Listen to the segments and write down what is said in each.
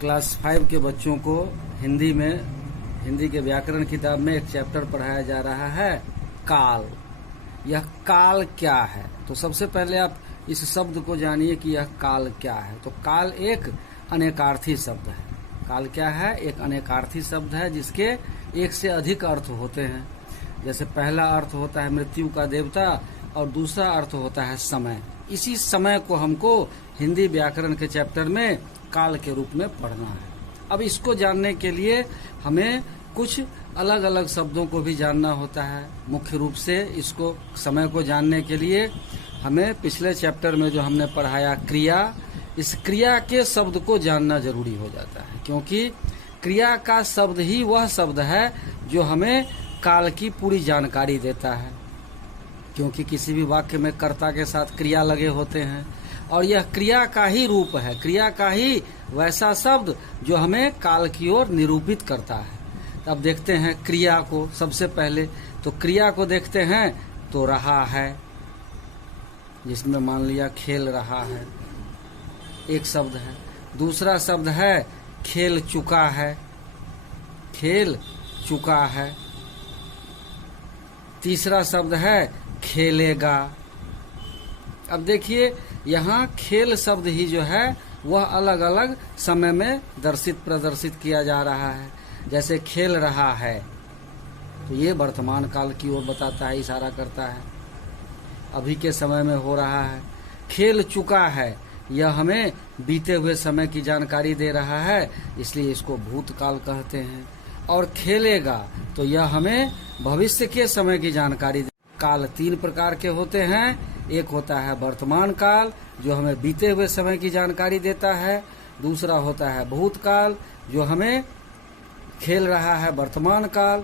Class 5 के बच्चों को हिंदी के व्याकरण किताब में एक चैप्टर पढ़ाया जा रहा है, काल। यह काल क्या है? तो सबसे पहले आप इस शब्द को जानिए कि यह काल क्या है। तो काल एक अनेकार्थी शब्द है। काल क्या है? एक अनेकार्थी शब्द है जिसके एक से अधिक अर्थ होते हैं। जैसे पहला अर्थ होता है मृत्यु का देवता और दूसरा अर्थ होता है समय। इसी समय को हमको हिंदी व्याकरण के चैप्टर में काल के रूप में पढ़ना है। अब इसको जानने के लिए हमें कुछ अलग अलग शब्दों को भी जानना होता है। मुख्य रूप से इसको समय को जानने के लिए हमें पिछले चैप्टर में जो हमने पढ़ाया क्रिया, इस क्रिया के शब्द को जानना जरूरी हो जाता है, क्योंकि क्रिया का शब्द ही वह शब्द है जो हमें काल की पूरी जानकारी देता है। क्योंकि किसी भी वाक्य में कर्ता के साथ क्रिया लगे होते हैं और यह क्रिया का ही रूप है, क्रिया का ही वैसा शब्द जो हमें काल की ओर निरूपित करता है। अब देखते हैं क्रिया को। सबसे पहले तो क्रिया को देखते हैं तो रहा है, जिसमें मान लिया खेल रहा है, एक शब्द है। दूसरा शब्द है खेल चुका है, खेल चुका है। तीसरा शब्द है खेलेगा। अब देखिए यहाँ खेल शब्द ही जो है वह अलग अलग समय में प्रदर्शित किया जा रहा है। जैसे खेल रहा है तो ये वर्तमान काल की ओर बताता है, इशारा करता है, अभी के समय में हो रहा है। खेल चुका है यह हमें बीते हुए समय की जानकारी दे रहा है, इसलिए इसको भूतकाल कहते हैं। और खेलेगा तो यह हमें भविष्य के समय की जानकारी दे। काल तीन प्रकार के होते हैं। एक होता है वर्तमान काल जो हमें बीते हुए समय की जानकारी देता है। दूसरा होता है भूतकाल जो हमें खेल रहा है वर्तमान काल,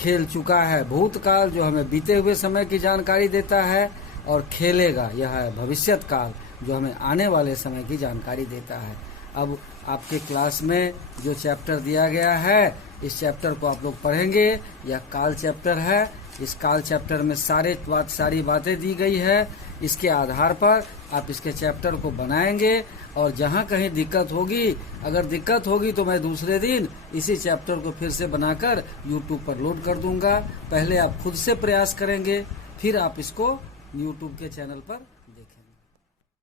खेल चुका है भूतकाल जो हमें बीते हुए समय की जानकारी देता है, और खेलेगा यह है भविष्यत काल जो हमें आने वाले समय की जानकारी देता है। अब आपके क्लास में जो चैप्टर दिया गया है, इस चैप्टर को आप लोग पढ़ेंगे। यह काल चैप्टर है। इस काल चैप्टर में सारी बातें दी गई है। इसके आधार पर आप इसके चैप्टर को बनाएंगे और जहाँ कहीं दिक्कत होगी, अगर दिक्कत होगी तो मैं दूसरे दिन इसी चैप्टर को फिर से बनाकर YouTube पर लोड कर दूंगा। पहले आप खुद से प्रयास करेंगे, फिर आप इसको YouTube के चैनल पर